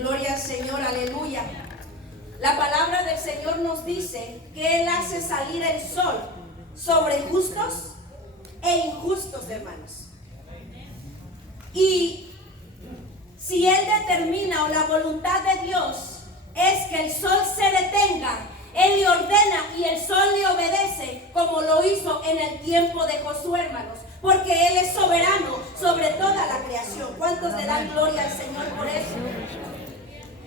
Gloria al Señor, aleluya. La palabra del Señor nos dice que Él hace salir el sol sobre justos e injustos, hermanos. Y si Él determina, o la voluntad de Dios es que el sol se detenga, Él le ordena y el sol le obedece, como lo hizo en el tiempo de Josué, hermanos, porque Él es soberano sobre toda la creación. ¿Cuántos le dan gloria al Señor por eso?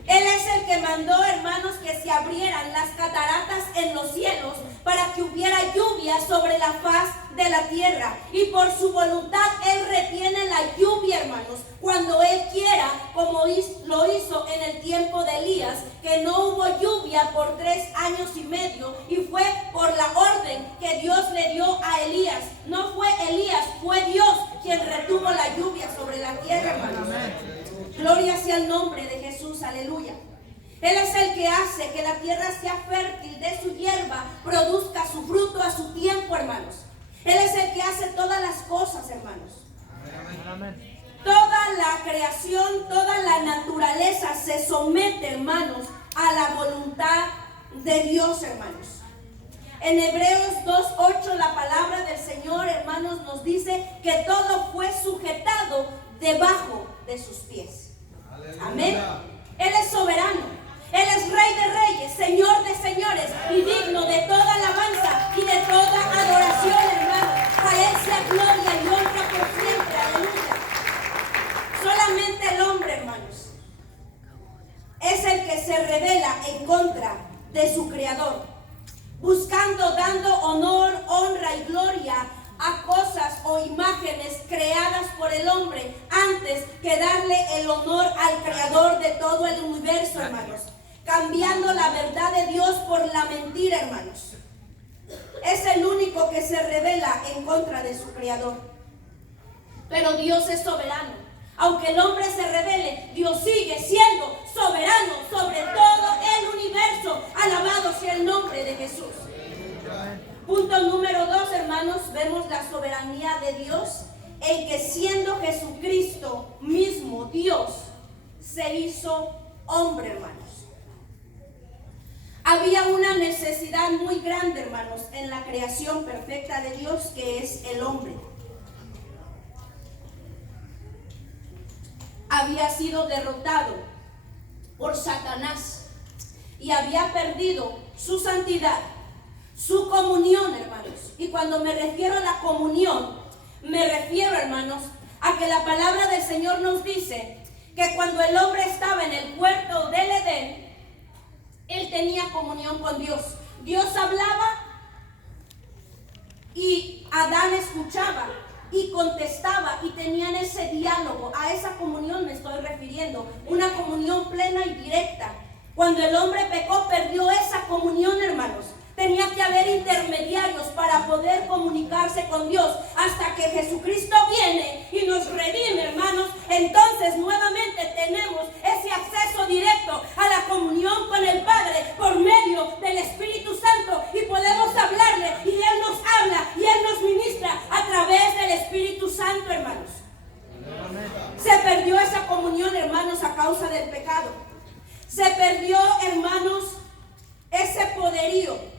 Él es el que mandó, hermanos, que se abrieran las cataratas en los cielos para que hubiera lluvia sobre la faz de la tierra. Y por su voluntad Él retiene la lluvia, hermanos, cuando Él quiera, como lo hizo en el tiempo de Elías, que no hubo lluvia por 3 años y medio, y fue por la orden que Dios le dio a Elías. No fue Elías, fue Dios quien retuvo la lluvia sobre la tierra, hermanos. Gloria sea el nombre de Jesús, aleluya. Él es el que hace que la tierra sea fértil, de su hierba produzca su fruto a su tiempo, hermanos. Él es el que hace todas las cosas, hermanos. Amén. Toda la creación, toda la naturaleza se somete, hermanos, a la voluntad de Dios, hermanos. En Hebreos 2:8 la palabra del Señor, hermanos, nos dice que todo fue sujetado debajo de sus pies. Amén. Él es soberano. Él es Rey de reyes, Señor de señores, y digno de toda alabanza y de toda adoración, hermano. A Él sea gloria y honra por siempre. Aleluya. Solamente el hombre, hermanos, es el que se revela en contra de su Creador, buscando, dando honor, honra y gloria a cosas o imágenes creadas por el hombre antes que darle el honor al Creador de todo el universo, hermanos. Cambiando la verdad de Dios por la mentira, hermanos. Es el único que se revela en contra de su Creador. Pero Dios es soberano. Aunque el hombre se revele, Dios sigue siendo soberano sobre todo el universo. Alabado sea el nombre de Jesús. Punto número 2, hermanos, vemos la soberanía de Dios en que siendo Jesucristo mismo Dios, se hizo hombre, hermanos. Había una necesidad muy grande, hermanos, en la creación perfecta de Dios, que es el hombre. Había sido derrotado por Satanás y había perdido su santidad, su comunión, hermanos. Y cuando me refiero a la comunión, me refiero, hermanos, a que la palabra del Señor nos dice que cuando el hombre estaba en el huerto del Edén, él tenía comunión con Dios. Dios hablaba y Adán escuchaba y contestaba, y tenían ese diálogo. A esa comunión me estoy refiriendo, una comunión plena y directa. Cuando el hombre pecó, perdió esa comunión, hermanos. Tenía que haber intermediarios para poder comunicarse con Dios. Hasta que Jesucristo viene y nos redime, hermanos, entonces nuevamente tenemos ese acceso directo a la comunión con el Padre por medio del Espíritu Santo, y podemos hablarle y Él nos habla y Él nos ministra a través del Espíritu Santo, hermanos. Se perdió esa comunión, hermanos, a causa del pecado. Se perdió, hermanos, ese poderío,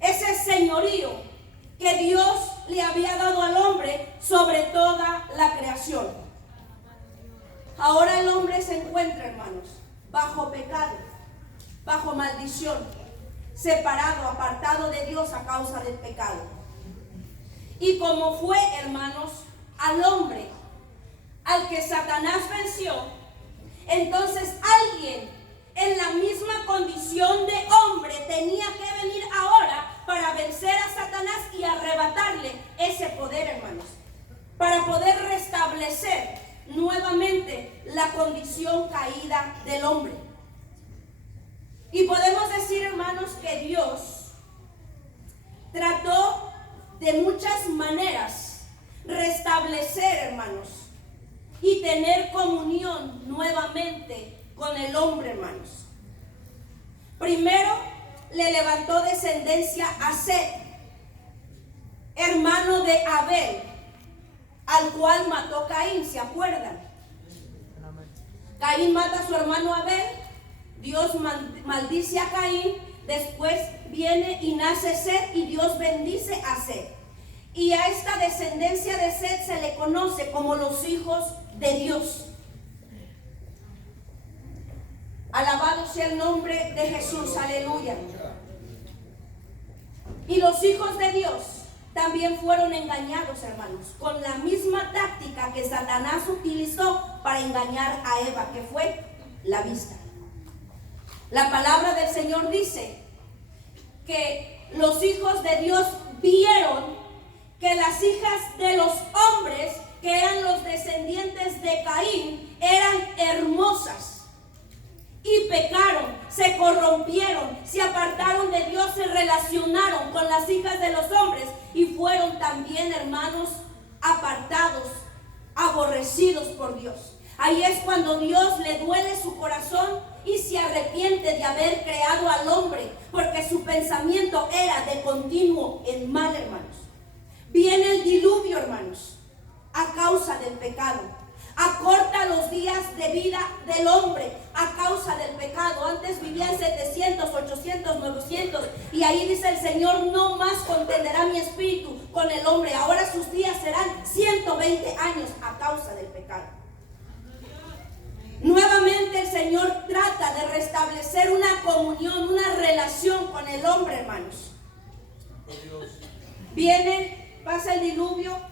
ese señorío que Dios le había dado al hombre sobre toda la creación. Ahora el hombre se encuentra, hermanos, bajo pecado, bajo maldición, separado, apartado de Dios a causa del pecado. Y como fue, hermanos, al hombre al que Satanás venció, entonces alguien en la misma condición de hombre tenía que venir ahora para vencer a Satanás y arrebatarle ese poder, hermanos, para poder restablecer nuevamente la condición caída del hombre. Y podemos decir, hermanos, que Dios trató de muchas maneras restablecer, hermanos, y tener comunión nuevamente con el hombre, hermanos. Primero le levantó descendencia a Set, hermano de Abel, al cual mató Caín, ¿se acuerdan? Caín mata a su hermano Abel, Dios maldice a Caín, después viene y nace Set y Dios bendice a Set. Y a esta descendencia de Set se le conoce como los hijos de Dios. Alabado sea el nombre de Jesús, aleluya. Y los hijos de Dios también fueron engañados, hermanos, con la misma táctica que Satanás utilizó para engañar a Eva, que fue la vista. La palabra del Señor dice que los hijos de Dios vieron que las hijas de los hombres, que eran los descendientes de Caín, eran hermosas. Y pecaron, se corrompieron, se apartaron de Dios, se relacionaron con las hijas de los hombres y fueron también, hermanos, apartados, aborrecidos por Dios. Ahí es cuando Dios le duele su corazón y se arrepiente de haber creado al hombre, porque su pensamiento era de continuo el mal, hermanos. Viene el diluvio, hermanos, a causa del pecado. Acorta los días de vida del hombre a causa del pecado. Antes vivían 700, 800, 900 y ahí dice el Señor: no más contenderá mi espíritu con el hombre. Ahora sus días serán 120 años a causa del pecado. Nuevamente el Señor trata de restablecer una comunión, una relación con el hombre, hermanos. Viene, pasa el diluvio.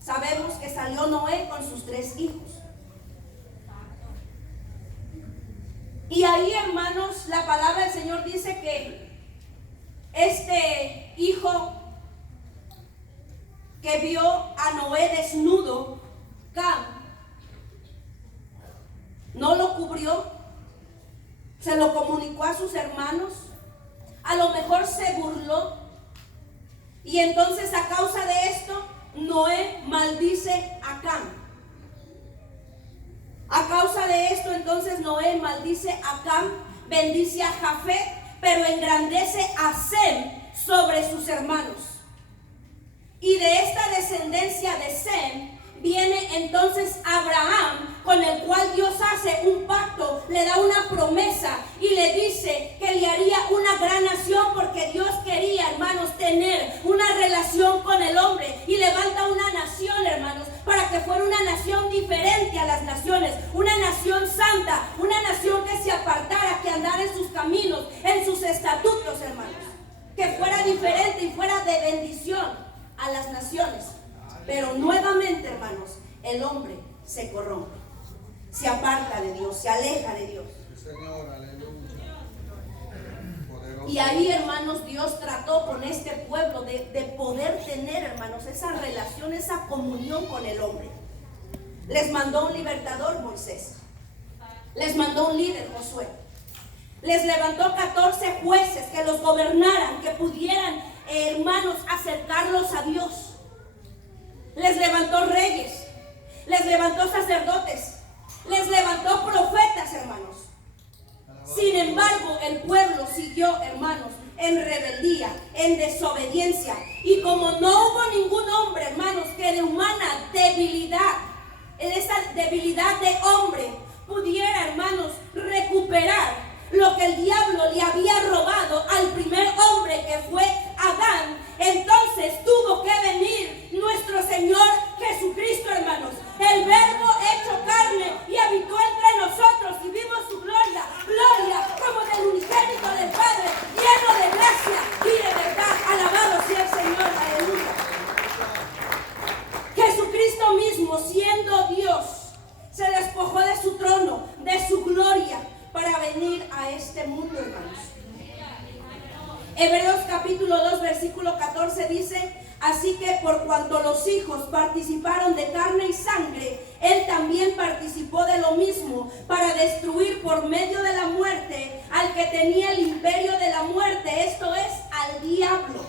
Sabemos que salió Noé con sus 3 hijos. Y ahí, hermanos, la palabra del Señor dice que este hijo que vio a Noé desnudo, Cam, no lo cubrió, se lo comunicó a sus hermanos, a lo mejor se burló, y entonces a causa de esto Noé maldice a Cam. A causa de esto, entonces Noé maldice a Cam, bendice a Jafet, pero engrandece a Sem sobre sus hermanos. Y de esta descendencia de Sem viene entonces Abraham, con el cual Dios hace un pacto, le da una promesa y le dice que le haría una gran nación, porque Dios quería, hermanos, tener una relación con el hombre, y levanta una nación, hermanos, para que fuera una nación diferente a las naciones, una nación santa, una nación que se apartara, que andara en sus caminos, en sus estatutos, hermanos, que fuera diferente y fuera de bendición a las naciones. Pero nuevamente, hermanos, el hombre se corrompe, se aparta de Dios, se aleja de Dios. Señor, aleluya. Y ahí, hermanos, Dios trató con este pueblo de poder tener, hermanos, esa relación, esa comunión con el hombre. Les mandó un libertador, Moisés. Les mandó un líder, Josué. Les levantó 14 jueces que los gobernaran, que pudieran, hermanos, acercarlos a Dios. Les levantó reyes, les levantó sacerdotes, les levantó profetas, hermanos. Sin embargo, el pueblo siguió, hermanos, en rebeldía, en desobediencia. Y como no hubo ningún hombre, hermanos, que de humana debilidad, en esa debilidad de hombre, pudiera, hermanos, recuperar lo que el diablo le había robado al primer hombre, que fue Adán, entonces tuvo que venir nuestro Señor Jesucristo, hermanos, el Verbo hecho carne, y habitó entre nosotros y vimos su gloria, gloria como del unigénito del Padre, lleno de gracia y de verdad. Alabado sea el Señor, aleluya. Jesucristo mismo, siendo Dios, se despojó de su trono, de su gloria, para venir a este mundo, hermanos. Hebreos capítulo 2, versículo 14 dice: así que por cuanto los hijos participaron de carne y sangre, él también participó de lo mismo, para destruir por medio de la muerte al que tenía el imperio de la muerte, esto es, al diablo.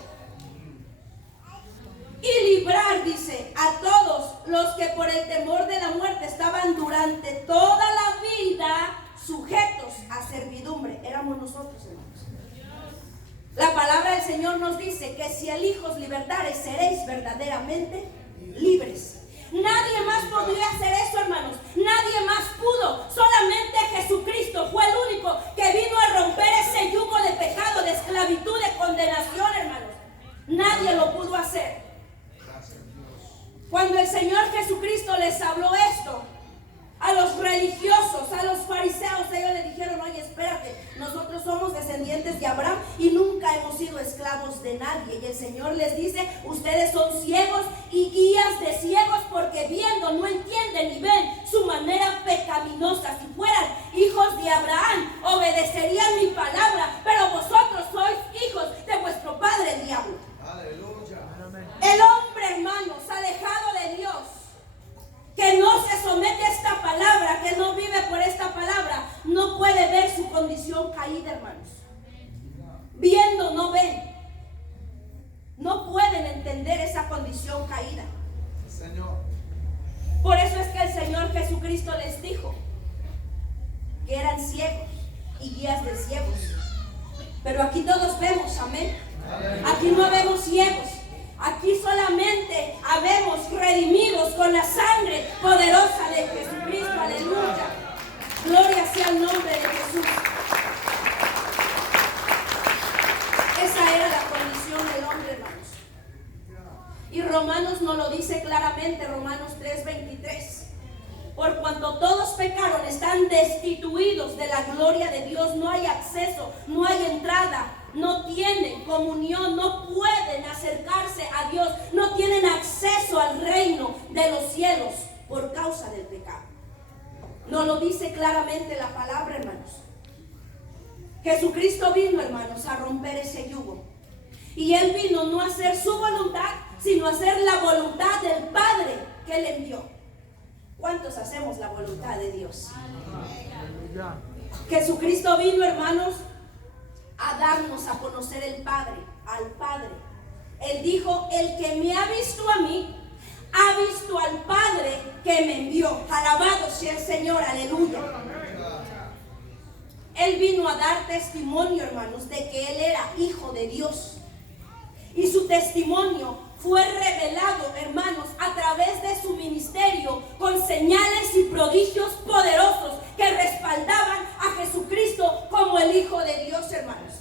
Y librar, dice, a todos los que por el temor de la muerte estaban durante toda la vida sujetos a servidumbre. Éramos nosotros, hermanos. La palabra del Señor nos dice que si el Hijo os libertare, seréis verdaderamente libres. Nadie más podría hacer eso, hermanos. Nadie más pudo. Solamente Jesucristo fue el único que vino a romper ese yugo de pecado, de esclavitud, de condenación, hermanos. Nadie lo pudo hacer. Cuando el Señor Jesucristo les habló esto a los religiosos, a los fariseos, ellos le dijeron: oye, espérate, nosotros somos descendientes de Abraham y nunca hemos sido esclavos de nadie. Y el Señor les dice: ustedes son ciegos y guías de ciegos, porque viendo no entienden y ven su manera pecaminosa. Si fueran hijos de Abraham, obedecerían mi palabra, pero vosotros sois hijos de vuestro padre el diablo. Aleluya. El hombre, hermanos, alejado de Dios, que no se somete a esta palabra, que no vive por esta palabra, no puede ver su condición caída, hermanos. Viendo no ven. No pueden entender esa condición caída. Señor. Por eso es que el Señor Jesucristo les dijo que eran ciegos y guías de ciegos. Pero aquí todos vemos, amén. Aquí no vemos ciegos. Aquí solamente habemos redimidos con la sangre poderosa de Jesucristo. Aleluya. Gloria sea el nombre de Jesús. Esa era la condición del hombre, hermanos. Y Romanos nos lo dice claramente, Romanos 3:23. Por cuanto todos pecaron, están destituidos de la gloria de Dios. No hay acceso, no hay entrada. No tienen comunión, no pueden acercarse a Dios, no tienen acceso al reino de los cielos por causa del pecado. Nos lo dice claramente la palabra, hermanos. Jesucristo vino, hermanos, a romper ese yugo. Y Él vino no a hacer su voluntad, sino a hacer la voluntad del Padre que Él envió. ¿Cuántos hacemos la voluntad de Dios? Jesucristo vino, hermanos, a darnos a conocer el Padre, al Padre. Él dijo: el que me ha visto a mí, ha visto al Padre que me envió. Alabado sea el Señor, aleluya. Él vino a dar testimonio, hermanos, de que Él era hijo de Dios. Y su testimonio fue revelado, hermanos, a través de su ministerio, con señales y prodigios poderosos que respaldaban a Jesucristo como el Hijo de Dios, hermanos.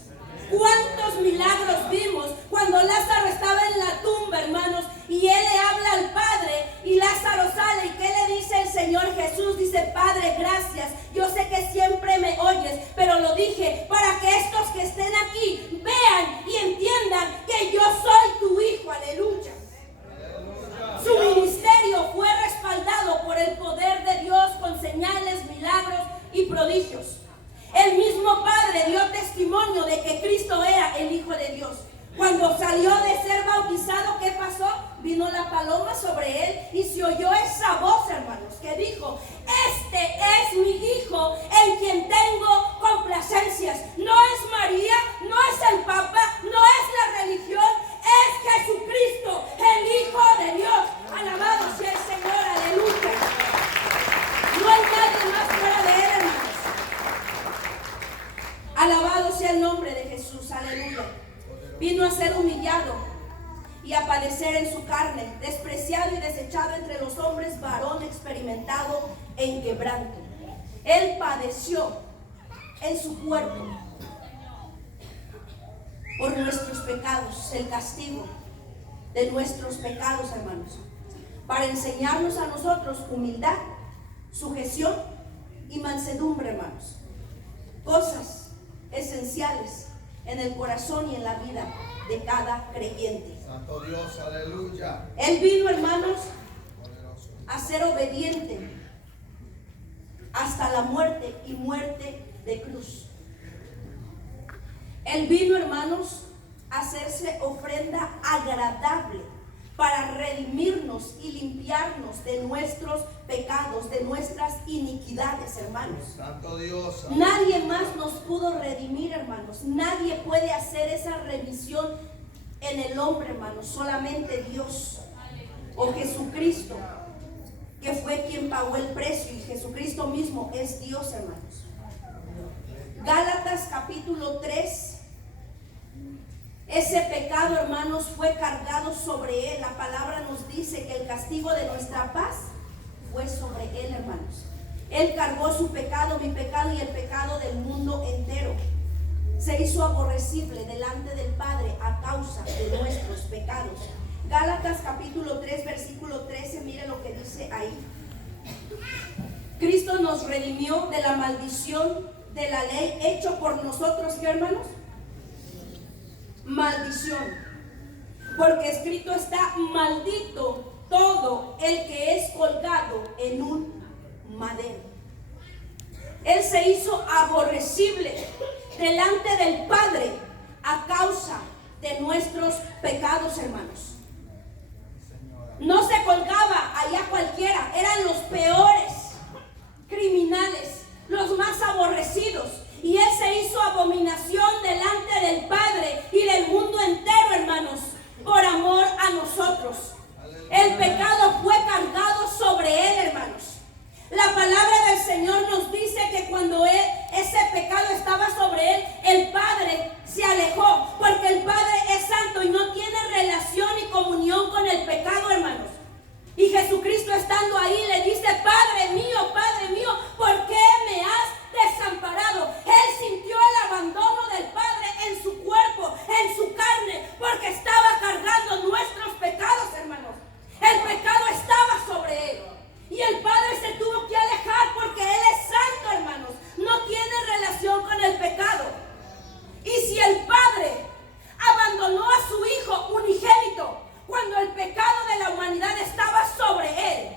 ¿Cuántos milagros vimos cuando Lázaro estaba en la tumba, hermanos? Y él le habla al Padre y Lázaro sale. ¿Y qué le dice el Señor Jesús? Dice: Padre, gracias. Yo sé que siempre me oyes, pero lo dije para que estos que estén aquí vean y entiendan que yo soy tu Hijo. Aleluya. Su ministerio fue respaldado por el poder de Dios con señales, milagros y prodigios. El mismo Padre dio testimonio de que Cristo era el Hijo de Dios. Cuando salió de ser bautizado, ¿qué pasó? Vino la paloma sobre él y se oyó esa voz, hermanos, que dijo: este es mi Hijo en quien tengo complacencias. No es María, no es el Papa, no es la religión, es Jesucristo, el Hijo de Dios. Alabado sea el Señor, aleluya. No hay nadie más fuera de él, hermanos. Alabado sea el nombre de Jesús, aleluya. Vino a ser humillado y a padecer en su carne, despreciado y desechado entre los hombres, varón experimentado en quebranto. Él padeció en su cuerpo por nuestros pecados, el castigo de nuestros pecados, hermanos, para enseñarnos a nosotros humildad, sujeción y mansedumbre, hermanos. Cosas esenciales en el corazón y en la vida de cada creyente. Santo Dios, aleluya. Él vino, hermanos, a ser obediente hasta la muerte y muerte de cruz. Él vino, hermanos, a hacerse ofrenda agradable para redimirnos y limpiarnos de nuestros pecados, de nuestras iniquidades, hermanos. Santo Dios. Nadie más nos pudo redimir, hermanos. Nadie puede hacer esa remisión en el hombre, hermanos. Solamente Dios o Jesucristo, que fue quien pagó el precio, y Jesucristo mismo es Dios, hermanos. Gálatas capítulo 3, Ese pecado, hermanos, fue cargado sobre él. La palabra nos dice que el castigo de nuestra paz fue sobre él, hermanos. Él cargó su pecado, mi pecado y el pecado del mundo entero. Se hizo aborrecible delante del Padre a causa de nuestros pecados. Gálatas capítulo 3, versículo 13, mire lo que dice ahí. Cristo nos redimió de la maldición de la ley, hecho por nosotros, ¿qué, hermanos? Maldición. Porque escrito está: maldito todo el que es colgado en un madero. Él se hizo aborrecible delante del Padre a causa de nuestros pecados, hermanos. No se colgaba allá cualquiera, eran los peores criminales, los más aborrecidos. Y él se hizo abominación delante del Padre y del mundo entero, hermanos, por amor a nosotros. El pecado fue cargado sobre él, hermanos. La palabra del Señor nos dice que cuando ese pecado estaba sobre él, el Padre se alejó, porque el Padre es santo y no tiene relación y comunión con el pecado, hermanos. Y Jesucristo, estando ahí, le dice: Padre mío, ¿por qué me has desamparado? Él sintió el abandono del Padre en su cuerpo, en su carne, porque estaba cargando nuestros pecados, hermanos. El pecado estaba sobre él. Y el Padre se tuvo que alejar porque Él es santo, hermanos. No tiene relación con el pecado. Y si el Padre abandonó a su Hijo unigénito cuando el pecado de la humanidad estaba sobre Él,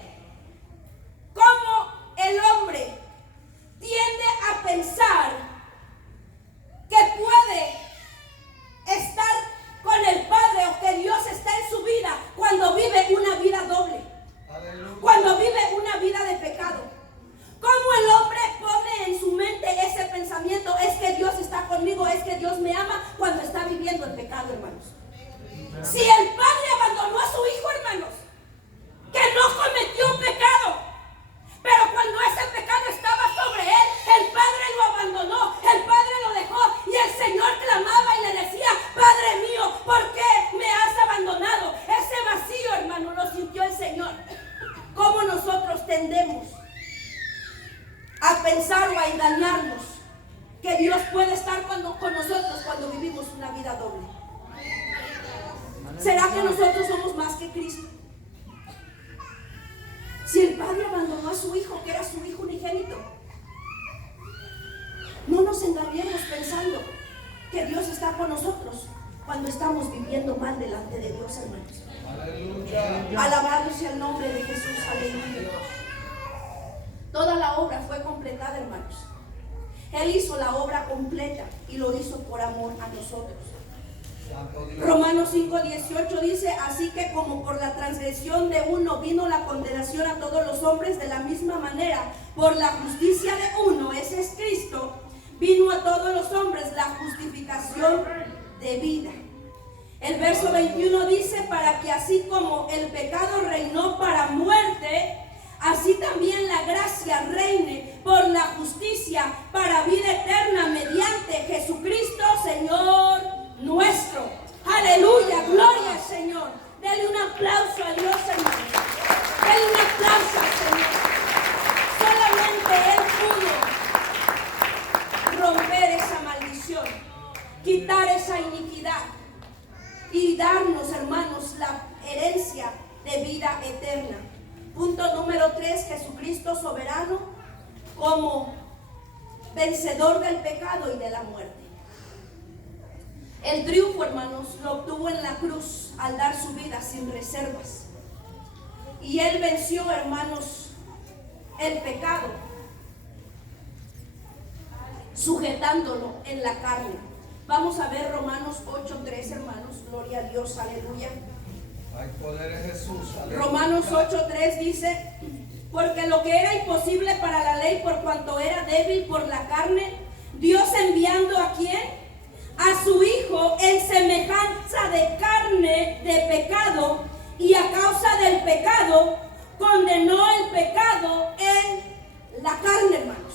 ¿cómo el hombre tiende a pensar que puede estar con el Padre o que Dios está en su vida cuando vive una vida doble? Cuando vive una vida de pecado. ¿Cómo el hombre pone en su mente ese pensamiento? Es que Dios está conmigo, es que Dios me ama, cuando está viviendo el pecado, hermanos. Si el Padre abandonó a su Hijo, hermanos, que no cometió pecado, pero cuando ese pecado estaba sobre él, el Padre lo abandonó, el Padre lo dejó, y el Señor clamaba y le decía: Padre mío, ¿por qué me has abandonado? Ese vacío, hermano, lo sintió el Señor. ¿Cómo nosotros tendemos a pensar o a engañarnos que Dios puede estar con nosotros cuando vivimos una vida doble? ¿Será que nosotros somos más que Cristo? Si el Padre abandonó a su Hijo, que era su Hijo unigénito, no nos engañemos pensando que Dios está con nosotros cuando estamos viviendo mal delante de Dios, hermanos. Aleluya. Alabado sea el nombre de Jesús, aleluya. Toda la obra fue completada, hermanos. Él hizo la obra completa y lo hizo por amor a nosotros. Romanos 5:18 dice: así que como por la transgresión de uno vino la condenación a todos los hombres, de la misma manera por la justicia de uno, ese es Cristo, vino a todos los hombres la justificación de vida. El verso 21 dice: para que así como el pecado reinó para muerte, así también la gracia reine por la justicia para vida eterna mediante Jesucristo, Señor nuestro. Aleluya, gloria al Señor. Denle un aplauso a Dios, hermano. Denle un aplauso al Señor. Solamente Él pudo romper esa maldición, quitar esa iniquidad y darnos, hermanos, la herencia de vida eterna. Punto número 3, Jesucristo soberano como vencedor del pecado y de la muerte. El triunfo, hermanos, lo obtuvo en la cruz al dar su vida sin reservas. Y Él venció, hermanos, el pecado, sujetándolo en la carne. Vamos a ver Romanos 8:3, hermanos. Gloria a Dios, aleluya. Hay poder en Jesús, aleluya. Romanos 8:3 dice: porque lo que era imposible para la ley, por cuanto era débil por la carne, Dios enviando ¿a quién? A su Hijo en semejanza de carne de pecado, y a causa del pecado condenó el pecado en la carne, hermanos.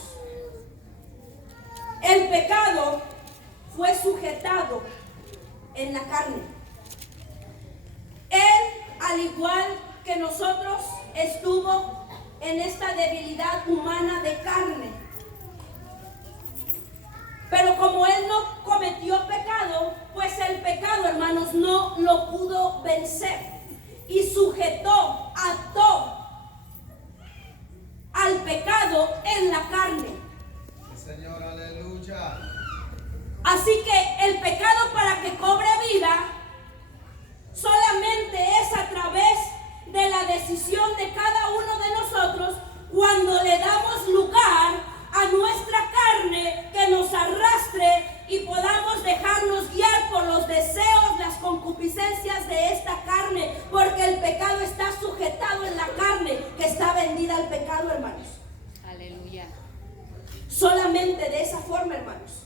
El pecado fue sujetado en la carne. Él, al igual que nosotros, estuvo en esta debilidad humana de carne. Pero como Él no cometió pecado, pues el pecado, hermanos, no lo pudo vencer. Y sujetó, ató al pecado en la carne. Sí, Señor, aleluya. Así que el pecado, para que cobre vida, solamente es a través de la decisión de cada uno de nosotros, cuando le damos lugar a nuestra carne que nos arrastre y podamos dejarnos guiar por los deseos, las concupiscencias de esta carne, porque el pecado está sujetado en la carne que está vendida al pecado, hermanos. Aleluya. Solamente de esa forma, hermanos.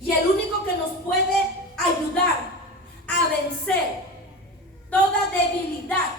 Y el único que nos puede ayudar a vencer toda debilidad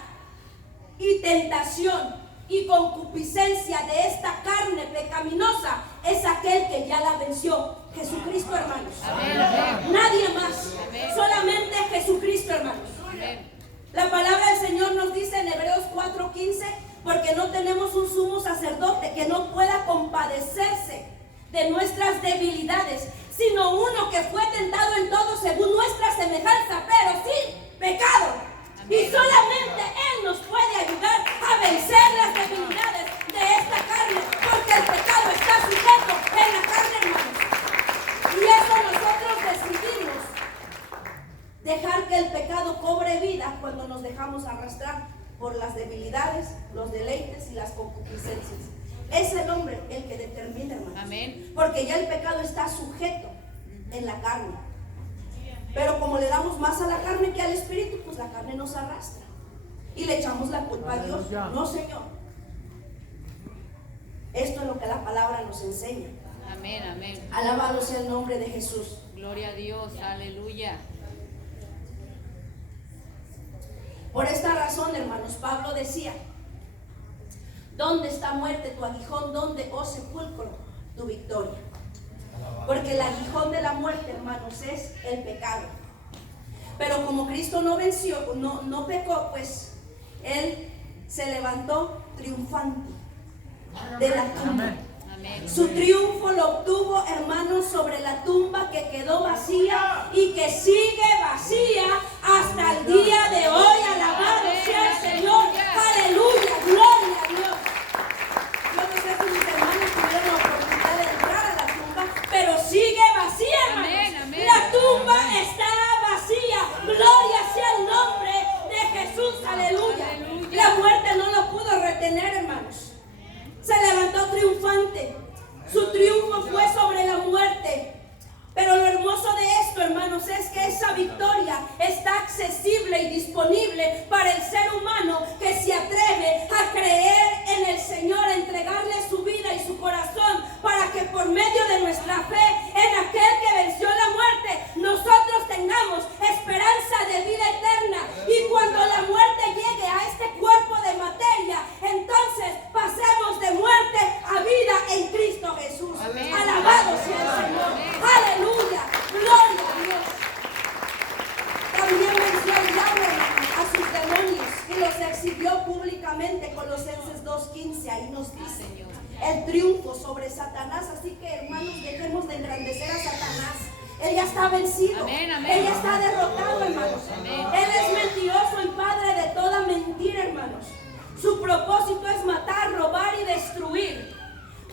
y tentación y concupiscencia de esta carne pecaminosa es aquel que ya la venció, Jesucristo, hermanos. Amén, amén. Nadie más, Amén. solamente Jesucristo, hermanos. Amén. La palabra del Señor nos dice en Hebreos 4:15, porque no tenemos un sumo sacerdote que no pueda compadecerse de nuestras debilidades, sino uno que fue tentado en todo según nuestra semejanza, pero sin pecado. Y solamente Él nos puede ayudar a vencer las debilidades de esta carne, porque el pecado está sujeto en la carne, hermanos. Y eso nosotros decidimos dejar que el pecado cobre vida cuando nos dejamos arrastrar por las debilidades, los deleites y las concupiscencias. Es el hombre el que determina, hermanos. Amén. Porque ya el pecado está sujeto en la carne. Pero como le damos más a la carne que al espíritu, pues la carne nos arrastra. Y le echamos la culpa a Dios. No, Señor. Esto es lo que la palabra nos enseña. Amén, amén. Alabado sea el nombre de Jesús. Gloria a Dios, aleluya. Por esta razón, hermanos, Pablo decía: ¿dónde está muerte tu aguijón? ¿Dónde, oh sepulcro, tu victoria? Porque el aguijón de la muerte, hermanos, es el pecado. Pero como Cristo no venció, no pecó, pues Él se levantó triunfante de la tumba. Amén. Su triunfo lo obtuvo, hermanos, sobre la tumba que quedó vacía y que sigue vacía hasta el día de hoy. Alabado sea el Señor. Aleluya, gloria a Dios. Yo no sé si mis hermanos tuvieron la oportunidad de entrar a la tumba, pero sigue vacía, hermanos. Amén, amén. La tumba está vacía. Gloria sea el nombre de Jesús. Aleluya. Aleluya. La muerte no lo pudo retener, hermanos. Se levantó triunfante. Su triunfo fue sobre la muerte. Pero lo hermoso de esto, hermanos, es que esa victoria está accesible y disponible para el ser humano que se atreve a creer en el Señor, a entregarle su vida y su corazón, para que por medio de nuestra fe en aquel que venció la muerte, nosotros tengamos esperanza de vida eterna. Y cuando la muerte llegue a este cuerpo de materia, entonces pasemos de muerte a vida en Cristo Jesús. Amén. Alabado sea el Señor. Amén. Aleluya, gloria a Dios. También venció al diablo, a sus demonios, y los exhibió públicamente. Colosenses 2:15, ahí nos dice Señor. el triunfo sobre Satanás. Así que, hermanos, dejemos de engrandecer a Satanás. Él ya está vencido. Amén, amén. Él ya está derrotado, hermanos. Amén. Él es mentiroso y padre de toda mentira, hermanos. Su propósito es matar, robar y destruir.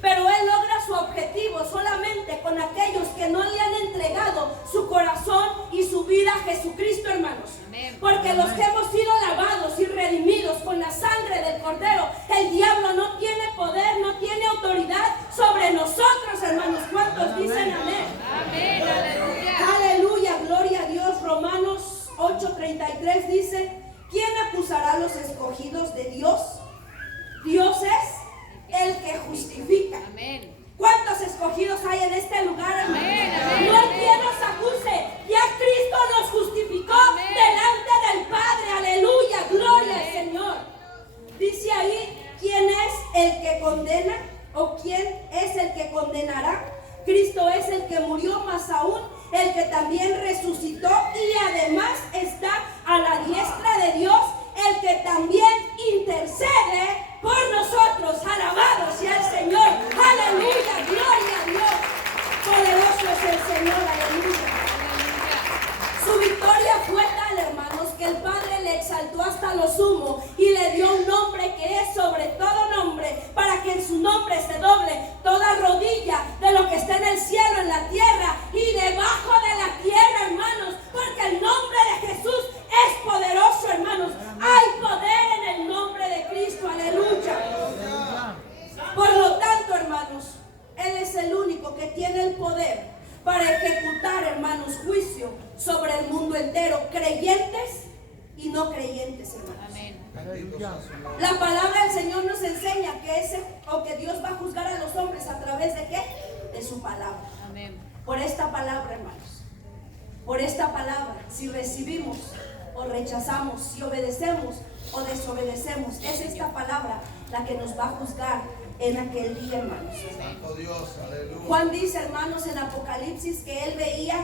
Pero Él logra su objetivo solamente con aquellos que no le han entregado su corazón y su vida a Jesucristo, hermanos. Amén. Porque los que hemos sido lavados y redimidos con la sangre del Cordero, el diablo no tiene poder, no tiene autoridad sobre nosotros, hermanos. ¿Cuántos dicen amén? Amén, aleluya. Aleluya, gloria a Dios. Romanos 8:33 dice: ¿quién acusará a los escogidos de Dios? Dios es el que justifica. Amén. ¿Cuántos escogidos hay en este lugar, hermanos? Amén, amén, No hay amén. quien nos acuse. Ya Cristo nos justificó Amén. delante del Padre. Aleluya, gloria al Amén. Señor. Dice ahí: ¿quién es el que condena? ¿O quién es el que condenará? Cristo es el que murió, más aún el que también resucitó y además está a la diestra de Dios, el que también intercede por nosotros. Alabado sea el Señor. Aleluya, gloria a Dios. Poderoso es el Señor, aleluya. Su victoria fue tal, hermanos, que el Padre le exaltó hasta lo sumo y le dio un nombre que es sobre todo nombre, para que en su nombre se doble toda rodilla de lo que está en el cielo, en la tierra y debajo de la tierra, hermanos, porque el nombre de Jesús es poderoso, hermanos. Hay poder en el nombre de Cristo, aleluya. Por lo tanto, hermanos, Él es el único que tiene el poder para ejecutar, hermanos, juicio sobre el mundo entero, creyentes y no creyentes, hermanos. Amén. La palabra del Señor nos enseña que Dios va a juzgar a los hombres a través de ¿qué? De su palabra. Amén. Por esta palabra, hermanos. Por esta palabra, si recibimos o rechazamos, si obedecemos o desobedecemos, es esta palabra la que nos va a juzgar en aquel día, hermanos. Santo Dios, aleluya. Juan dice, hermanos, en Apocalipsis que él veía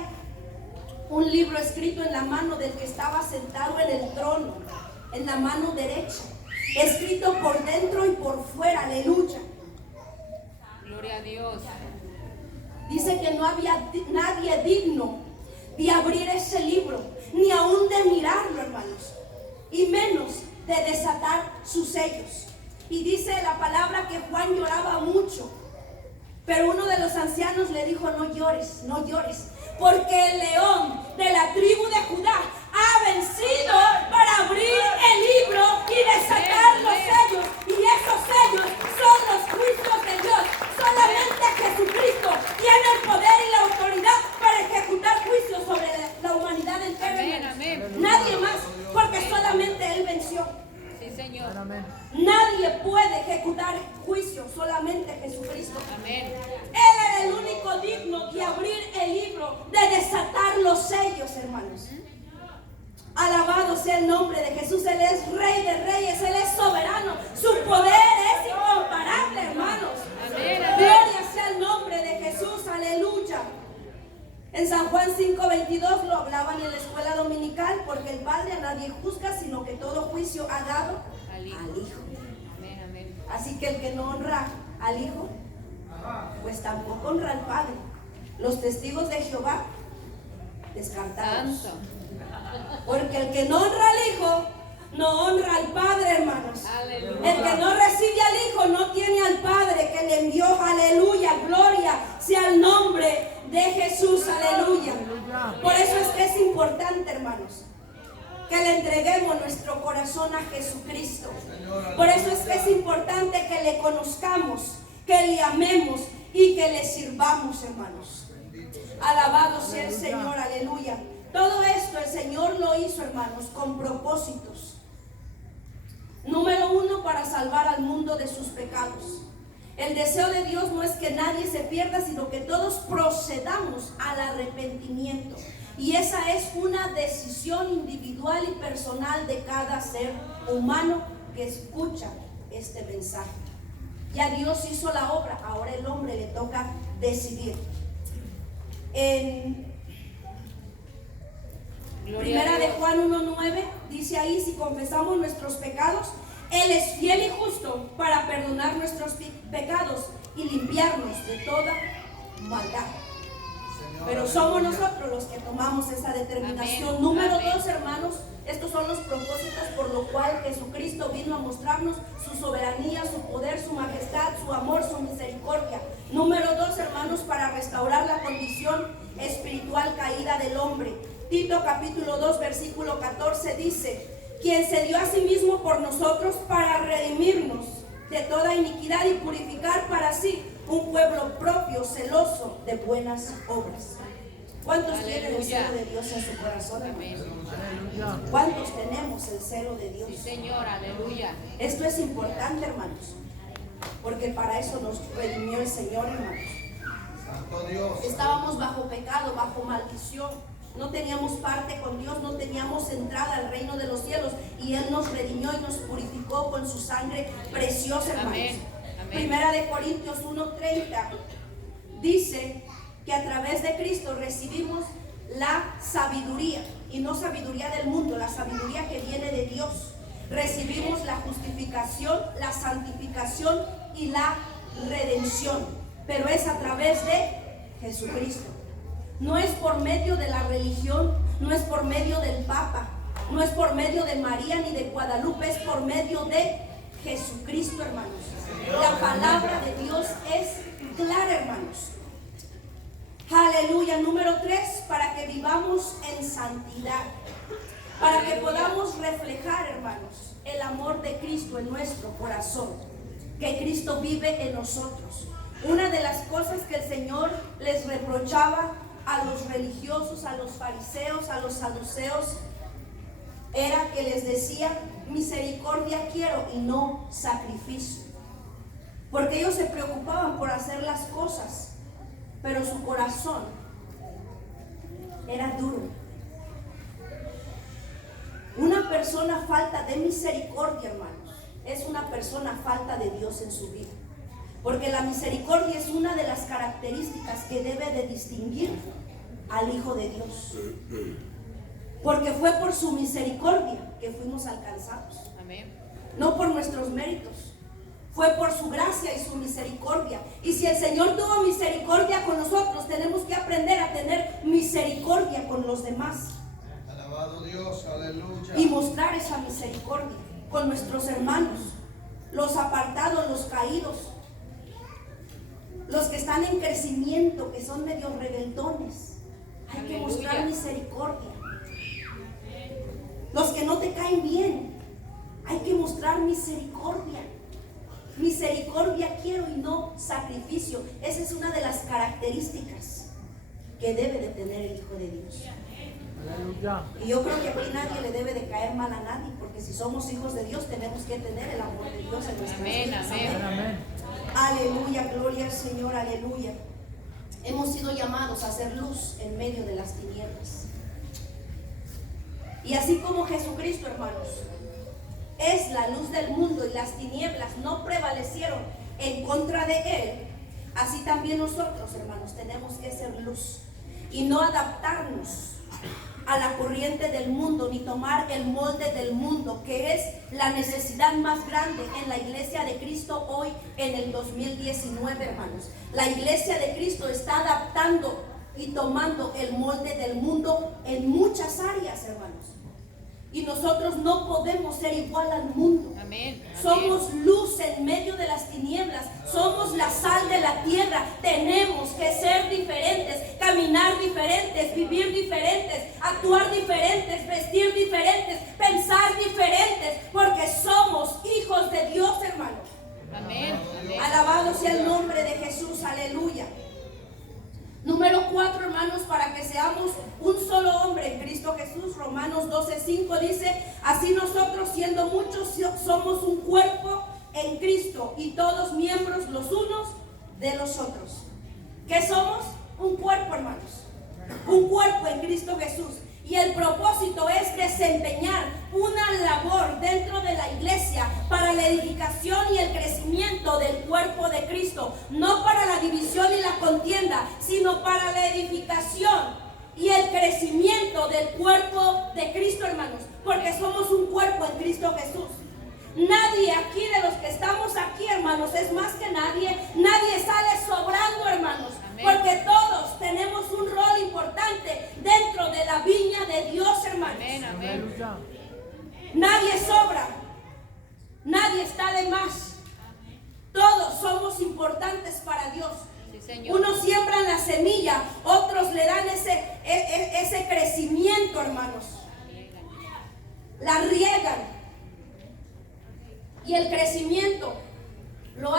un libro escrito en la mano del que estaba sentado en el trono, en la mano derecha, escrito por dentro y por fuera, aleluya. Gloria a Dios. Dice que no había nadie digno de abrir ese libro, ni aún de mirarlo, hermanos, y menos de desatar sus sellos. Y dice la palabra que Juan lloraba mucho, pero uno de los ancianos le dijo: no llores, no llores, porque el león de la tribu de Judá ha vencido para abrir el libro y desatar los sellos. Y esos sellos son los juicios de Dios. Solamente Jesucristo tiene el poder y la autoridad para ejecutar juicios sobre la humanidad entera. Amén, amén. Nadie más, porque solamente Él venció. Sí, Señor. Nadie puede ejecutar juicio, solamente Jesucristo. Amén. Él era el único digno de abrir el libro, de desatar los sellos, hermanos. Alabado sea el nombre de Jesús. Él es Rey de Reyes, Él es soberano. Su poder es incomparable, hermanos. Amén, amén. Gloria sea el nombre de Jesús, aleluya. En San Juan 5:22 lo hablaban en la escuela dominical, porque el Padre a nadie juzga, sino que todo juicio ha dado Al Hijo. al Hijo. Amén, amén. Así que el que no honra al Hijo, pues tampoco honra al Padre. Los testigos de Jehová, descartados. Santo. Porque el que no honra al Hijo, no honra al Padre, hermanos. Aleluya. El que no recibe al Hijo, no tiene al Padre que le envió. Aleluya, gloria sea el nombre de Jesús, aleluya. Por eso es que es importante, hermanos, que le entreguemos nuestro corazón a Jesucristo. Por eso es que es importante que le conozcamos, que le amemos y que le sirvamos, hermanos. Alabado sea el Señor, aleluya. Todo esto el Señor lo hizo, hermanos, con propósitos. Número uno, para salvar al mundo de sus pecados. El deseo de Dios no es que nadie se pierda, sino que todos procedamos al arrepentimiento. Y esa es una decisión individual y personal de cada ser humano que escucha este mensaje. Ya Dios hizo la obra, ahora el hombre le toca decidir. En Primera de Juan 1:9 dice ahí: si confesamos nuestros pecados, Él es fiel y justo para perdonar nuestros pecados y limpiarnos de toda maldad. Pero somos nosotros los que tomamos esa determinación. Amén. Número Amén. 2, hermanos, estos son los propósitos por lo cual Jesucristo vino a mostrarnos su soberanía, su poder, su majestad, su amor, su misericordia. Número 2, hermanos, para restaurar la condición espiritual caída del hombre. Tito capítulo 2 versículo 14 dice: quien se dio a sí mismo por nosotros para redimirnos de toda iniquidad y purificar para sí un pueblo propio, celoso de buenas obras. ¿Cuántos tienen el celo de Dios en su corazón? Amén. ¿Cuántos tenemos el celo de Dios? Sí, Señor. Aleluya. Esto es importante, hermanos, porque para eso nos redimió el Señor, hermanos. Santo Dios. Estábamos bajo pecado, bajo maldición. No teníamos parte con Dios, no teníamos entrada al reino de los cielos, y Él nos redimió y nos purificó con su sangre preciosa, hermanos. Amén. Amén. Primera de Corintios 1:30 dice que a través de Cristo recibimos la sabiduría, y no sabiduría del mundo, la sabiduría que viene de Dios. Recibimos la justificación, la santificación y la redención, pero es a través de Jesucristo. No es por medio de la religión, no es por medio del Papa, no es por medio de María ni de Guadalupe, es por medio de Jesucristo, hermanos. La palabra de Dios es clara, hermanos. Aleluya. Número 3, para que vivamos en santidad, para que podamos reflejar, hermanos, el amor de Cristo en nuestro corazón, que Cristo vive en nosotros. Una de las cosas que el Señor les reprochaba a los religiosos, a los fariseos, a los saduceos, era que les decía: misericordia quiero y no sacrificio. Porque ellos se preocupaban por hacer las cosas, pero su corazón era duro. Una persona falta de misericordia, hermanos, es una persona falta de Dios en su vida. Porque la misericordia es una de las características que debe de distinguir al Hijo de Dios. Porque fue por su misericordia que fuimos alcanzados. Amén. No por nuestros méritos. Fue por su gracia y su misericordia. Y si el Señor tuvo misericordia con nosotros, tenemos que aprender a tener misericordia con los demás. Alabado Dios, aleluya. Y mostrar esa misericordia con nuestros hermanos, los apartados, los caídos, los que están en crecimiento, que son medio rebeldones. Hay que mostrar misericordia. Los que no te caen bien, hay que mostrar misericordia. Misericordia quiero y no sacrificio. Esa es una de las características que debe de tener el Hijo de Dios. Aleluya. Y yo creo que aquí nadie le debe de caer mal a nadie, porque si somos hijos de Dios tenemos que tener el amor de Dios en nuestras vidas. Amén. Amén. Aleluya, gloria al Señor, aleluya. Hemos sido llamados a hacer luz en medio de las tinieblas. Y así como Jesucristo, hermanos, es la luz del mundo y las tinieblas no prevalecieron en contra de Él, así también nosotros, hermanos, tenemos que ser luz y no adaptarnos a la corriente del mundo, ni tomar el molde del mundo, que es la necesidad más grande en la iglesia de Cristo hoy en el 2019, hermanos. La iglesia de Cristo está adaptando y tomando el molde del mundo en muchas áreas, hermanos. Y nosotros no podemos ser igual al mundo. Amén. Somos luz en medio de las tinieblas. Somos la sal de la tierra. Tenemos que ser diferentes, caminar diferentes, vivir diferentes, actuar diferentes, vestir diferentes, pensar diferentes, porque somos hijos de Dios, hermanos. Amén. Amén. Alabado sea el nombre de Jesús, aleluya. Número 4, hermanos, para que seamos un solo hombre en Cristo Jesús. Romanos 12:5 dice: así nosotros, siendo muchos, somos un cuerpo en Cristo y todos miembros los unos de los otros. ¿Qué somos? Un cuerpo, hermanos. Un cuerpo en Cristo Jesús. Y el propósito es desempeñar una labor dentro de la iglesia para la edificación y el crecimiento del cuerpo de Cristo. No para la división y la contienda, sino para la edificación y el crecimiento del cuerpo de Cristo, hermanos. Porque somos un cuerpo en Cristo Jesús. Nadie aquí de los que estamos aquí, hermanos, es más que nadie. Nadie sale sobrando, hermanos. Porque todos tenemos un rol importante dentro de la viña de Dios, hermanos. Amén. Amén. Nadie sobra. Nadie está de más. Todos somos importantes para Dios. Sí, Señor. Unos siembran la semilla, otros le dan ese crecimiento, hermanos. La riegan. Y el crecimiento